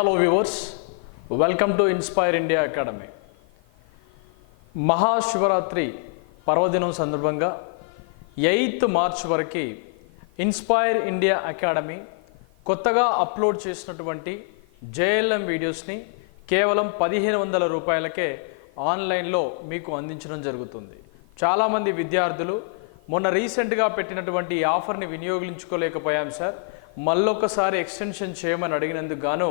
Hello viewers, welcome to Inspire India Academy. Mahashivratri పర్వదినం సందర్భంగా 8th March వరకు ఇన్స్పైర్ ఇండియా అకాడమీ కొత్తగా అప్లోడ్ చేసినటువంటి జేఎల్ఎం వీడియోస్ని కేవలం 1500 రూపాయలకే ఆన్లైన్లో మీకు అందించడం జరుగుతుంది. చాలామంది విద్యార్థులు మొన్న రీసెంట్గా పెట్టినటువంటి ఈ ఆఫర్ని వినియోగించుకోలేకపోయాం సార్, మళ్ళొకసారి ఎక్స్టెన్షన్ చేయమని అడిగినందుకు గాను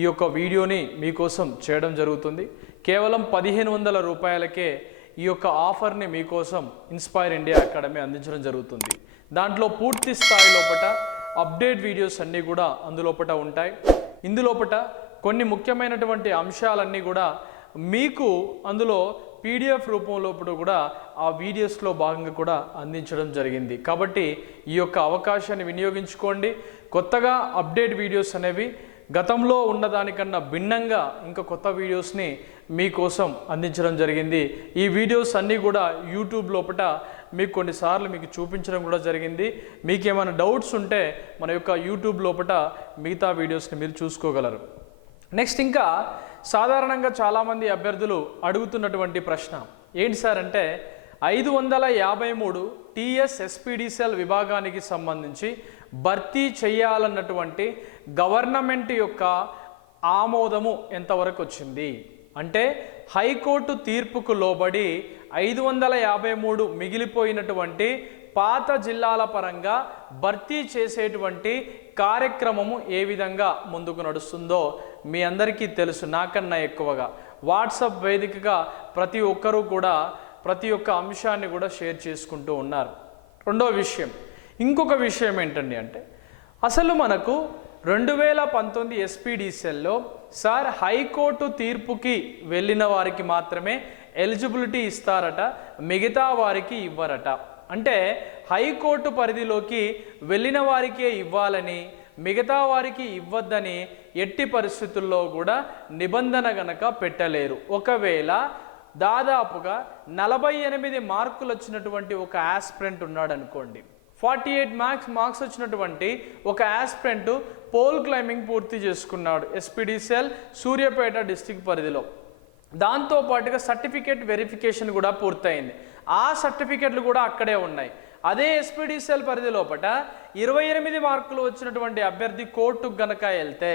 ఈ యొక్క వీడియోని మీకోసం చేయడం జరుగుతుంది. కేవలం 1500 రూపాయలకే ఈ యొక్క ఆఫర్ని మీకోసం ఇన్స్పైర్ ఇండియా అకాడమీ అందించడం జరుగుతుంది. దాంట్లో పూర్తి స్థాయి లోపట అప్డేట్ వీడియోస్ అన్నీ కూడా అందులోపట ఉంటాయి. ఇందులోపట కొన్ని ముఖ్యమైనటువంటి అంశాలన్నీ కూడా మీకు అందులో పీడిఎఫ్ రూపంలో కూడా ఆ వీడియోస్లో భాగంగా కూడా అందించడం జరిగింది. కాబట్టి ఈ యొక్క అవకాశాన్ని వినియోగించుకోండి. కొత్తగా అప్డేట్ వీడియోస్ అనేవి గతంలో ఉన్నదానికన్నా భిన్నంగా ఇంకా కొత్త వీడియోస్ని మీకోసం అందించడం జరిగింది. ఈ వీడియోస్ అన్నీ కూడా యూట్యూబ్ లోపట మీకు కొన్నిసార్లు మీకు చూపించడం కూడా జరిగింది. మీకు ఏమైనా డౌట్స్ ఉంటే మన యొక్క యూట్యూబ్ లోపట మిగతా వీడియోస్ని మీరు చూసుకోగలరు. నెక్స్ట్ ఇంకా సాధారణంగా చాలామంది అభ్యర్థులు అడుగుతున్నటువంటి ప్రశ్న ఏంటి సార్ అంటే 553 టీఎస్ ఎస్పీడీసీఎల్ విభాగానికి సంబంధించి భర్తీ చేయాలన్నటువంటి గవర్నమెంట్ యొక్క ఆమోదము ఎంతవరకు వచ్చింది అంటే హైకోర్టు తీర్పుకు లోబడి 553 మిగిలిపోయినటువంటి పాత జిల్లాల పరంగా భర్తీ చేసేటువంటి కార్యక్రమము ఏ విధంగా ముందుకు నడుస్తుందో మీ అందరికీ తెలుసు. నాకన్నా ఎక్కువగా వాట్సాప్ వేదికగా ప్రతి ఒక్కరూ కూడా ప్రతి ఒక్క అంశాన్ని కూడా షేర్ చేసుకుంటూ ఉన్నారు. రెండో విషయం, ఇంకొక విషయం ఏంటండి అంటే అసలు మనకు 2019 ఎస్పీడీసీఎల్లో సార్ హైకోర్టు తీర్పుకి వెళ్ళిన వారికి మాత్రమే ఎలిజిబిలిటీ ఇస్తారట, మిగతా వారికి ఇవ్వరట. అంటే హైకోర్టు పరిధిలోకి వెళ్ళిన వారికే ఇవ్వాలని మిగతా వారికి ఇవ్వద్దని ఎట్టి పరిస్థితుల్లో కూడా నిబంధన గనక పెట్టలేరు. ఒకవేళ దాదాపుగా 48 మార్కులు వచ్చినటువంటి ఒక ఆస్పిరెంట్ ఉన్నాడు అనుకోండి, 48 మార్క్స్ వచ్చినటువంటి ఒక ఆస్పిరెంట్ పోల్ క్లైంబింగ్ పూర్తి చేసుకున్నాడు ఎస్పీడీసీఎల్ సూర్యాపేట డిస్టిక్ పరిధిలో. దాంతోపాటుగా సర్టిఫికేట్ వెరిఫికేషన్ కూడా పూర్తయింది. ఆ సర్టిఫికెట్లు కూడా అక్కడే ఉన్నాయి. అదే ఎస్పీడీసీఎల్ పరిధి లోపల 28 మార్కులు వచ్చినటువంటి అభ్యర్థి కోర్టుకు గనక వెళ్తే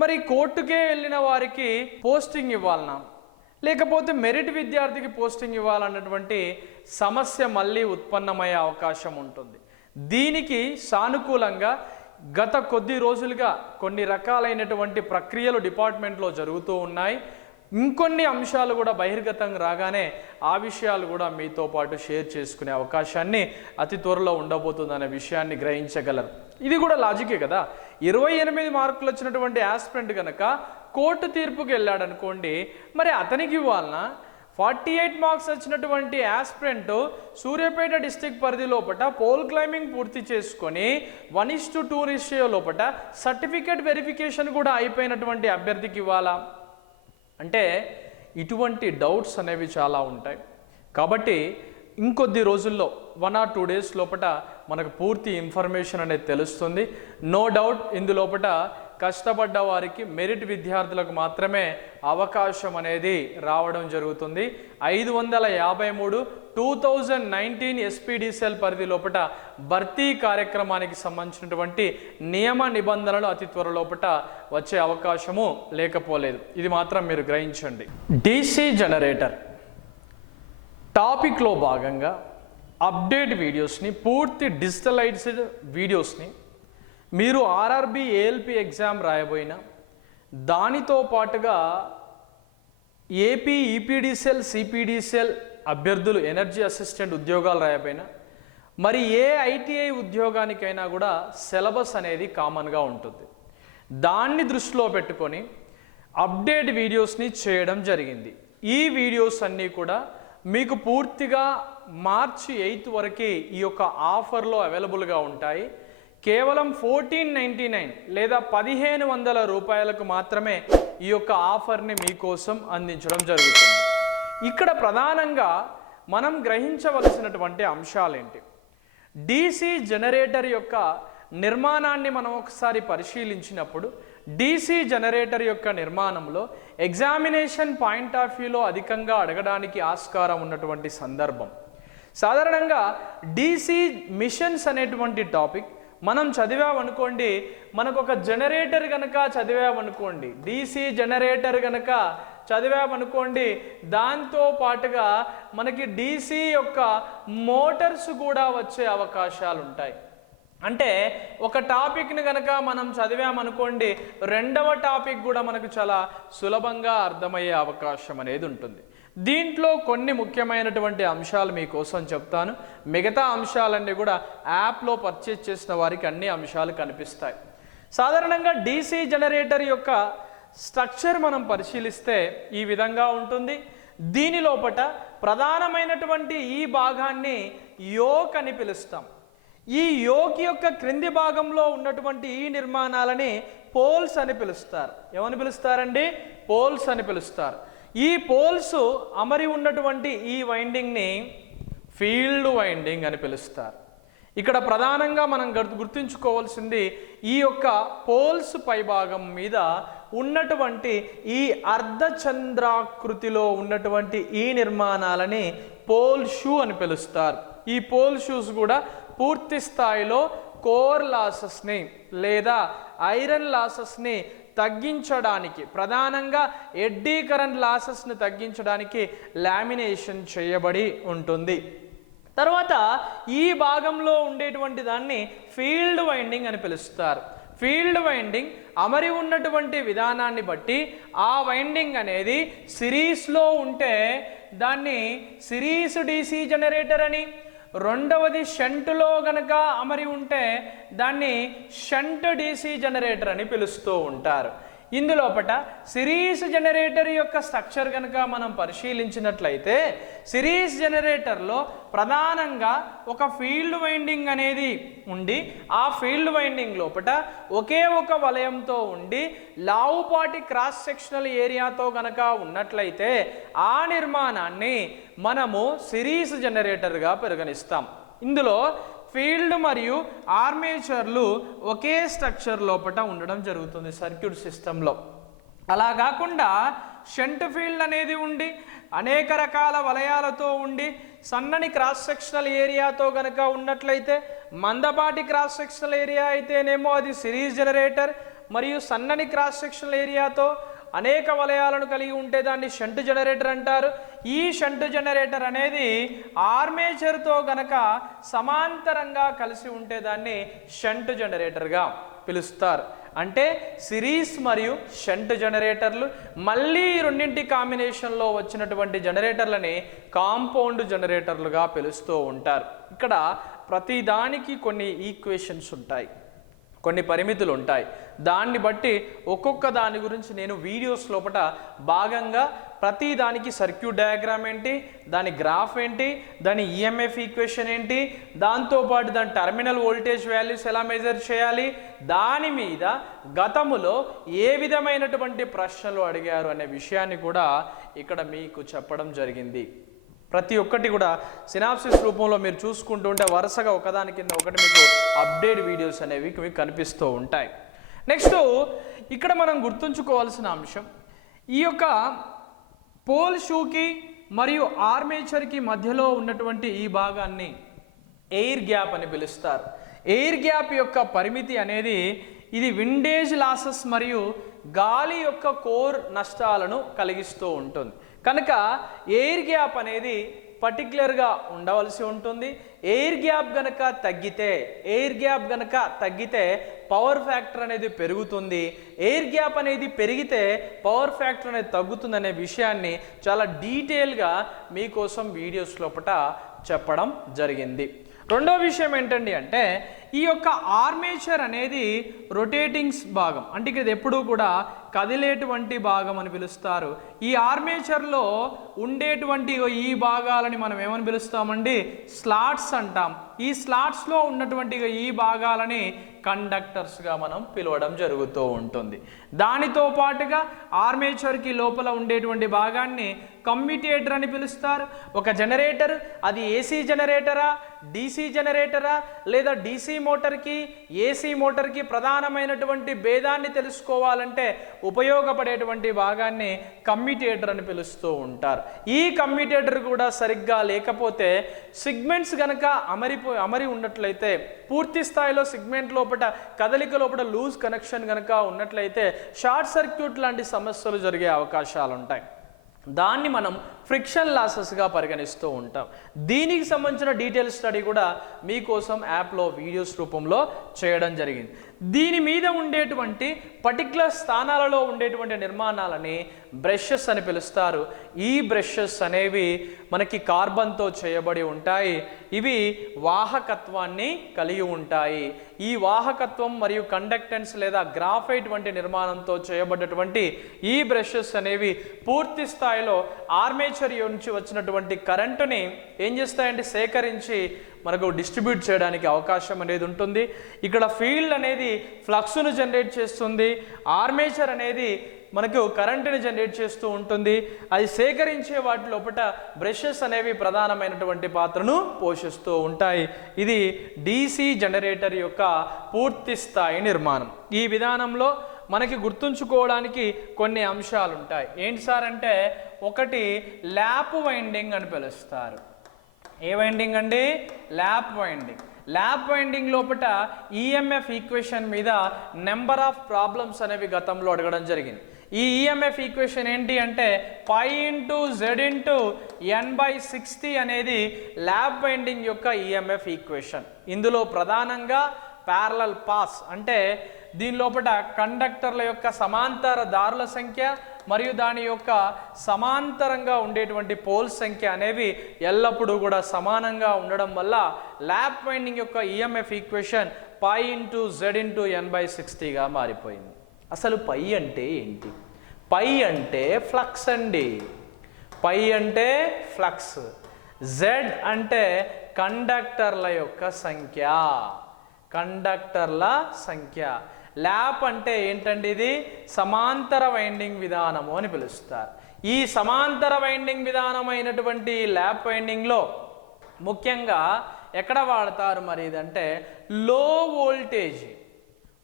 మరి కోర్టుకే వెళ్ళిన వారికి పోస్టింగ్ ఇవ్వాలన్నా లేకపోతే మెరిట్ విద్యార్థికి పోస్టింగ్ ఇవ్వాలన్నటువంటి సమస్య మళ్ళీ ఉత్పన్నమయ్యే అవకాశం ఉంటుంది. దీనికి సానుకూలంగా గత కొద్ది రోజులుగా కొన్ని రకాలైనటువంటి ప్రక్రియలు డిపార్ట్మెంట్లో జరుగుతూ ఉన్నాయి. ఇంకొన్ని అంశాలు కూడా బహిర్గతంగా రాగానే ఆ విషయాలు కూడా మీతో పాటు షేర్ చేసుకునే అవకాశాన్ని అతి త్వరలో ఉండబోతుందనే విషయాన్ని గ్రహించగలరు. ఇది కూడా లాజికే కదా. 28 మార్కులు వచ్చినటువంటి ఆస్పిరెంట్ కనుక కోర్టు తీర్పుకి వెళ్ళాడు అనుకోండి, మరి అతనికి ఇవ్వాలన్నా 48 మార్క్స్ వచ్చినటువంటి ఆస్పిరెంట్ సూర్యాపేట డిస్టిక్ పరిధి లోపల పోల్ క్లైంబింగ్ పూర్తి చేసుకొని 1:2 రేషియో లోపల సర్టిఫికేట్ వెరిఫికేషన్ కూడా అయిపోయినటువంటి అభ్యర్థికి ఇవ్వాలా అంటే ఇటువంటి డౌట్స్ అనేవి చాలా ఉంటాయి. కాబట్టి ఇంకొద్ది రోజుల్లో 1 or 2 days లోపల మనకు పూర్తి ఇన్ఫర్మేషన్ అనేది తెలుస్తుంది. నో డౌట్ ఇందులోపల కష్టపడ్డ వారికి మెరిట్ విద్యార్థులకు మాత్రమే అవకాశం అనేది రావడం జరుగుతుంది. 553 2019 ఎస్పీడీసీఎల్ పరిధి లోపల భర్తీ కార్యక్రమానికి సంబంధించినటువంటి నియమ నిబంధనలు అతి త్వర లోపల వచ్చే అవకాశము లేకపోలేదు. ఇది మాత్రం మీరు గ్రహించండి. డీసీ జనరేటర్ టాపిక్లో భాగంగా అప్డేట్ వీడియోస్ని, పూర్తి డిజిటలైజ్డ్ వీడియోస్ని మీరు ఆర్ఆర్బి ఏఎల్పి ఎగ్జామ్ రాయబోయినా, దానితో పాటుగా ఏపీ ఈపీడీసీఎల్ సిపిడిసిఎల్ అభ్యర్థులు ఎనర్జీ అసిస్టెంట్ ఉద్యోగాలు రాయబోయినా, మరి ఏ ఐటీఐ ఉద్యోగానికైనా కూడా సిలబస్ అనేది కామన్గా ఉంటుంది. దాన్ని దృష్టిలో పెట్టుకొని అప్డేట్ వీడియోస్ని చేయడం జరిగింది. ఈ వీడియోస్ అన్నీ కూడా మీకు పూర్తిగా మార్చి 8 వరకు ఈ యొక్క ఆఫర్లో అవైలబుల్గా ఉంటాయి. కేవలం 1499 లేదా 1500 రూపాయలకు మాత్రమే ఈ యొక్క ఆఫర్ని మీకోసం అందించడం జరుగుతుంది. ఇక్కడ ప్రధానంగా మనం గ్రహించవలసినటువంటి అంశాలేంటి, డీసీ జనరేటర్ యొక్క నిర్మాణాన్ని మనం ఒకసారి పరిశీలించినప్పుడు DC జనరేటర్ యొక్క నిర్మాణంలో ఎగ్జామినేషన్ పాయింట్ ఆఫ్ వ్యూలో అధికంగా అడగడానికి ఆస్కారం ఉన్నటువంటి సందర్భం. సాధారణంగా DC మిషన్స్ అనేటువంటి టాపిక్ మనం చదివామనుకోండి, మనకు ఒక జనరేటర్ కనుక చదివామనుకోండి, DC జనరేటర్ కనుక చదివామనుకోండి, దాంతో పాటుగా మనకి DC యొక్క మోటార్స్ కూడా వచ్చే అవకాశాలు ఉంటాయి. అంటే ఒక టాపిక్ని కనుక మనం చదివామనుకోండి, రెండవ టాపిక్ కూడా మనకు చాలా సులభంగా అర్థమయ్యే అవకాశం అనేది ఉంటుంది. దీంట్లో కొన్ని ముఖ్యమైనటువంటి అంశాలు మీకోసం చెప్తాను. మిగతా అంశాలన్నీ కూడా యాప్లో పర్చేజ్ చేసిన వారికి అన్ని అంశాలు కనిపిస్తాయి. సాధారణంగా DC జనరేటర్ యొక్క స్ట్రక్చర్ మనం పరిశీలిస్తే ఈ విధంగా ఉంటుంది. దీని లోపట ప్రధానమైనటువంటి ఈ భాగాన్ని యోక్ అని పిలుస్తాం. ఈ యోక్ యొక్క క్రింది భాగంలో ఉన్నటువంటి ఈ నిర్మాణాలని పోల్స్ అని పిలుస్తారు. ఏమని పిలుస్తారండి? పోల్స్ అని పిలుస్తారు. ఈ పోల్స్ అమరి ఉన్నటువంటి ఈ వైండింగ్ని ఫీల్డ్ వైండింగ్ అని పిలుస్తారు. ఇక్కడ ప్రధానంగా మనం గుర్తుంచుకోవాల్సింది, ఈ యొక్క పోల్స్ పైభాగం మీద ఉన్నటువంటి ఈ అర్ధచంద్రాకృతిలో ఉన్నటువంటి ఈ నిర్మాణాలని పోల్ షూ అని పిలుస్తారు. ఈ పోల్ షూస్ కూడా పూర్తి స్థాయిలో కోర్ లాసెస్ని లేదా ఐరన్ లాసెస్ని తగ్గించడానికి, ప్రధానంగా ఎడ్డీ కరెంట్ లాసెస్ని తగ్గించడానికి లామినేషన్ చేయబడి ఉంటుంది. తర్వాత ఈ భాగంలో ఉండేటువంటి దాన్ని ఫీల్డ్ వైండింగ్ అని పిలుస్తారు. ఫీల్డ్ వైండింగ్ అమరి ఉన్నటువంటి విధానాన్ని బట్టి ఆ వైండింగ్ అనేది సిరీస్లో ఉంటే దాన్ని సిరీస్ DC జనరేటర్ అని, రెండవది షంట్లో గనక అమరి ఉంటే దాన్ని షంట్ DC జనరేటర్ అని పిలుస్తూ ఉంటారు. ఇందులోపట సిరీస్ జనరేటర్ యొక్క స్ట్రక్చర్ కనుక మనం పరిశీలించినట్లయితే, సిరీస్ జనరేటర్లో ప్రధానంగా ఒక ఫీల్డ్ వైండింగ్ అనేది ఉండి, ఆ ఫీల్డ్ వైండింగ్ లోపట ఒకే ఒక వలయంతో ఉండి లావుపాటి క్రాస్ సెక్షనల్ ఏరియాతో గనక ఉన్నట్లయితే ఆ నిర్మాణాన్ని మనము సిరీస్ జనరేటర్గా పరిగణిస్తాం. ఇందులో ఫీల్డ్ మరియు ఆర్మేచర్లు ఒకే స్ట్రక్చర్ లోపల ఉండడం జరుగుతుంది సర్క్యూట్ సిస్టంలో. అలా కాకుండా షంట్ ఫీల్డ్ అనేది ఉండి అనేక రకాల వలయాలతో ఉండి సన్నని క్రాస్ సెక్షనల్ ఏరియాతో గనక ఉన్నట్లయితే, మందపాటి క్రాస్ సెక్షనల్ ఏరియా అయితేనేమో అది సిరీస్ జనరేటర్, మరియు సన్నని క్రాస్ సెక్షనల్ ఏరియాతో అనేక వలయాలను కలిగి ఉంటే దాన్ని షంట్ జనరేటర్ అంటారు. ఈ షంట్ జనరేటర్ అనేది ఆర్మేచర్తో గనక సమాంతరంగా కలిసి ఉంటే దాన్ని షంట్ జనరేటర్గా పిలుస్తారు. అంటే సిరీస్ మరియు షంట్ జనరేటర్లు, మళ్ళీ రెండింటి కాంబినేషన్లో వచ్చినటువంటి జనరేటర్లని కాంపౌండ్ జనరేటర్లుగా పిలుస్తూ ఉంటారు. ఇక్కడ ప్రతిదానికి కొన్ని ఈక్వేషన్స్ ఉంటాయి, కొన్ని పరిమితులు ఉంటాయి. దాన్ని బట్టి ఒక్కొక్క దాని గురించి నేను వీడియోస్ లోపల భాగంగా ప్రతి దానికి సర్క్యూట్ డయాగ్రామ్ ఏంటి, దాని గ్రాఫ్ ఏంటి, దాని EMF ఈక్వేషన్ ఏంటి, దాంతోపాటు దాని టర్మినల్ వోల్టేజ్ వాల్యూస్ ఎలా మెజర్ చేయాలి, దాని మీద గతములో ఏ విధమైనటువంటి ప్రశ్నలు అడిగారు అనే విషయాన్ని కూడా ఇక్కడ మీకు చెప్పడం జరిగింది. ప్రతి ఒక్కటి కూడా సినాప్సిస్ రూపంలో మీరు చూసుకుంటూ ఉంటే వరుసగా ఒకదాని కింద ఒకటి మీకు అప్డేట్ వీడియోస్ అనేవి మీకు కనిపిస్తూ ఉంటాయి. నెక్స్ట్ ఇక్కడ మనం గుర్తుంచుకోవాల్సిన అంశం, ఈ యొక్క పోల్ షూకి మరియు ఆర్మేచర్కి మధ్యలో ఉన్నటువంటి ఈ భాగాన్ని ఎయిర్ గ్యాప్ అని పిలుస్తారు. ఎయిర్ గ్యాప్ యొక్క పరిమితి అనేది ఇది విండేజ్ లాసెస్ మరియు గాలి యొక్క కోర్ నష్టాలను కలిగిస్తూ ఉంటుంది. కనుక ఎయిర్ గ్యాప్ అనేది పర్టికులర్గా ఉండవలసి ఉంటుంది. ఎయిర్ గ్యాప్ గనక తగ్గితే పవర్ ఫ్యాక్టర్ అనేది పెరుగుతుంది. ఎయిర్ గ్యాప్ అనేది పెరిగితే పవర్ ఫ్యాక్టర్ అనేది తగ్గుతుంది అనే విషయాన్ని చాలా డీటెయిల్గా మీకోసం వీడియోస్ లోపల చెప్పడం జరిగింది. రెండో విషయం ఏంటండి అంటే, ఈ యొక్క ఆర్మేచర్ అనేది రొటేటింగ్స్ భాగం, అంటే ఇది ఎప్పుడూ కూడా కదిలేటువంటి భాగం అని పిలుస్తారు. ఈ ఆర్మేచర్లో ఉండేటువంటి ఈ భాగాలని మనం ఏమని పిలుస్తామండి? స్లాట్స్ అంటాం. ఈ స్లాట్స్లో ఉన్నటువంటి ఈ భాగాలని కండక్టర్స్గా మనం పిలవడం జరుగుతూ ఉంటుంది. దానితో పాటుగా ఆర్మేచర్కి లోపల ఉండేటువంటి భాగాన్ని కమ్యుటేటర్ అని పిలుస్తారు. ఒక జనరేటర్ అది ఏసీ జనరేటరా, డీసీ జనరేటరా, లేదా డీసీ మోటార్కి ఏసీ మోటార్కి ప్రధానమైనటువంటి భేదాన్ని తెలుసుకోవాలంటే ఉపయోగపడేటువంటి భాగాన్ని కమ్యుటేటర్ అని పిలుస్తూ ఉంటారు. ఈ కమ్యుటేటర్ కూడా సరిగ్గా లేకపోతే సిగ్మెంట్స్ కనుక అమరి ఉన్నట్లయితే, పూర్తి స్థాయిలో సిగ్మెంట్ లోపల కదలిక లోపల లూజ్ కనెక్షన్ కనుక ఉన్నట్లయితే షార్ట్ సర్క్యూట్ లాంటి సమస్యలు జరిగే అవకాశాలు ఉంటాయి. దాన్ని మనం ఫ్రిక్షన్ లాసెస్గా పరిగణిస్తూ ఉంటాం. దీనికి సంబంధించిన డీటెయిల్ స్టడీ కూడా మీకోసం యాప్లో వీడియోస్ రూపంలో చేయడం జరిగింది. దీని మీద ఉండేటువంటి పర్టికులర్ స్థానాలలో ఉండేటువంటి నిర్మాణాలని బ్రషెస్ అని పిలుస్తారు. ఈ బ్రషెస్ అనేవి మనకి కార్బన్తో చేయబడి ఉంటాయి. ఇవి వాహకత్వాన్ని కలిగి ఉంటాయి. ఈ వాహకత్వం మరియు కండక్టెన్స్ లేదా గ్రాఫైట్ వంటి నిర్మాణంతో చేయబడ్డటువంటి ఈ బ్రషెస్ అనేవి పూర్తి స్థాయిలో ఆర్మేచర్ నుంచి వచ్చినటువంటి కరెంటుని ఏం చేస్తాయంటే సేకరించి మనకు డిస్ట్రిబ్యూట్ చేయడానికి అవకాశం అనేది ఉంటుంది. ఇక్కడ ఫీల్డ్ అనేది ఫ్లక్స్ను జనరేట్ చేస్తుంది. ఆర్మేచర్ అనేది మనకు కరెంటుని జనరేట్ చేస్తూ ఉంటుంది. అది సేకరించే వాటి లోపల బ్రషెస్ అనేవి ప్రధానమైనటువంటి పాత్రను పోషిస్తూ ఉంటాయి. ఇది డీసీ జనరేటర్ యొక్క పూర్తి స్థాయి నిర్మాణం. ఈ విధానంలో మనకి గుర్తుంచుకోవడానికి కొన్ని అంశాలు ఉంటాయి. ఏంటి సార్ అంటే, ఒకటి ల్యాప్ వైండింగ్ అని పిలుస్తారు. ఏ వైండింగ్ అండి? Lap winding. ల్యాప్ వైండింగ్ లోపల ఈఎంఎఫ్ ఈక్వేషన్ మీద నెంబర్ ఆఫ్ ప్రాబ్లమ్స్ అనేవి గతంలో అడగడం జరిగింది. ఈ ఈఎంఎఫ్ ఈక్వేషన్ ఏంటి అంటే π × Z × N/60 అనేది ల్యాప్ వైండింగ్ యొక్క ఈఎంఎఫ్ ఈక్వేషన్. ఇందులో ప్రధానంగా ప్యారలల్ పాస్ అంటే దీని లోపల కండక్టర్ల యొక్క సమాంతర దారుల సంఖ్య మరియు దాని యొక్క సమాంతరంగా ఉండేటువంటి పోల్ సంఖ్య అనేవి ఎల్లప్పుడూ కూడా సమానంగా ఉండడం వల్ల ల్యాప్ వైండింగ్ యొక్క ఈఎంఎఫ్ ఈక్వేషన్ π × Z × N/60గా మారిపోయింది. అసలు పై అంటే ఏంటి? పై అంటే ఫ్లక్స్ అండి. పై అంటే ఫ్లక్స్. జెడ్ అంటే కండక్టర్ల యొక్క సంఖ్య. కండక్టర్ల సంఖ్య. ల్యాప్ అంటే ఏంటండి? ఇది సమాంతర వైండింగ్ విధానము అని పిలుస్తారు. ఈ సమాంతర వైండింగ్ విధానమైనటువంటి ల్యాప్ వైండింగ్లో ముఖ్యంగా ఎక్కడ వాడతారు మరి ఇదంటే లో వోల్టేజ్.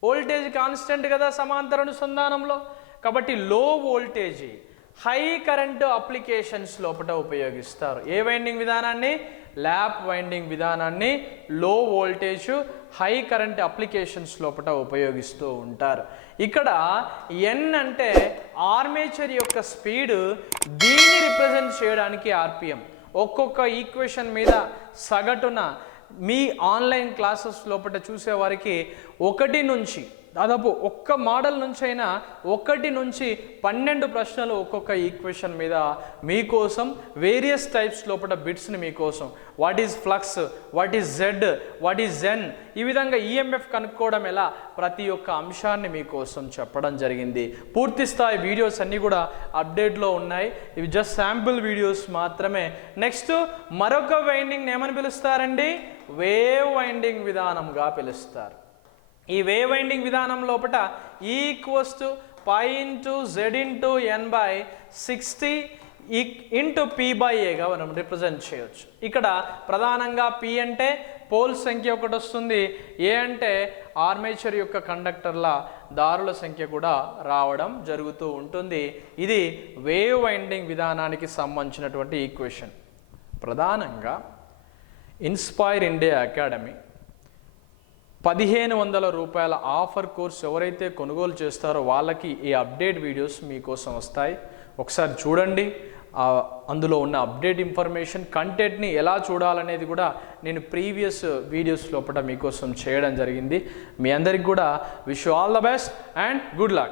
వోల్టేజ్ కాన్స్టెంట్ కదా సమాంతర అనుసంధానంలో, కాబట్టి లో వోల్టేజ్ హై కరెంటు అప్లికేషన్స్ లోపల ఉపయోగిస్తారు. ఏ వైండింగ్ విధానాన్ని? ల్యాప్ వైండింగ్ విధానాన్ని లో వోల్టేజ్ హై కరెంట్ అప్లికేషన్స్ లోపల ఉపయోగిస్తూ ఉంటారు. ఇక్కడ ఎన్ అంటే ఆర్మేచర్ యొక్క స్పీడ్, దీన్ని రిప్రజెంట్ చేయడానికి ఆర్పిఎం. ఒక్కొక్క ఈక్వేషన్ మీద సగటున మీ ఆన్లైన్ క్లాసెస్ లోపల చూసేవారికి 1 నుంచి దాదాపు ఒక్క మోడల్ నుంచి అయినా 1 నుంచి 12 ప్రశ్నలు ఒక్కొక్క ఈక్వేషన్ మీద మీకోసం వేరియస్ టైప్స్ లోపల బిట్స్ని మీకోసం what is flux, what is Z, what is zen, ఈ విధంగా ఈఎంఎఫ్ కనుక్కోవడం ఎలా, ప్రతి ఒక్క అంశాన్ని మీకోసం చెప్పడం జరిగింది. పూర్తి స్థాయి వీడియోస్ అన్నీ కూడా అప్డేట్లో ఉన్నాయి. ఇవి జస్ట్ శాంపుల్ వీడియోస్ మాత్రమే. నెక్స్ట్ మరొక వైండింగ్ ఏమని పిలుస్తారండి? వేవ్ వైండింగ్ విధానంగా పిలుస్తారు. ఈ వేవ్ వైండింగ్ విధానం లోపల E = π × Z × N/60 × P/Aగా మనం రిప్రజెంట్ చేయవచ్చు. ఇక్కడ ప్రధానంగా P అంటే పోల్ సంఖ్య ఒకటి వస్తుంది, A అంటే ఆర్మేచర్ యొక్క కండక్టర్ల దారుల సంఖ్య కూడా రావడం జరుగుతూ ఉంటుంది. ఇది వేవ్ వైండింగ్ విధానానికి సంబంధించినటువంటి ఈక్వేషన్. ప్రధానంగా ఇన్స్పైర్ ఇండియా అకాడమీ 1500 రూపాయల ఆఫర్ కోర్స్ ఎవరైతే కొనుగోలు చేస్తారో వాళ్ళకి ఈ అప్డేట్ వీడియోస్ మీకోసం వస్తాయి. ఒకసారి చూడండి. అందులో ఉన్న అప్డేట్ ఇన్ఫర్మేషన్, కంటెంట్ని ఎలా చూడాలనేది కూడా నేను ప్రీవియస్ వీడియోస్ లోపల మీకోసం చేయడం జరిగింది. మీ అందరికి కూడా wish you all the best and good luck.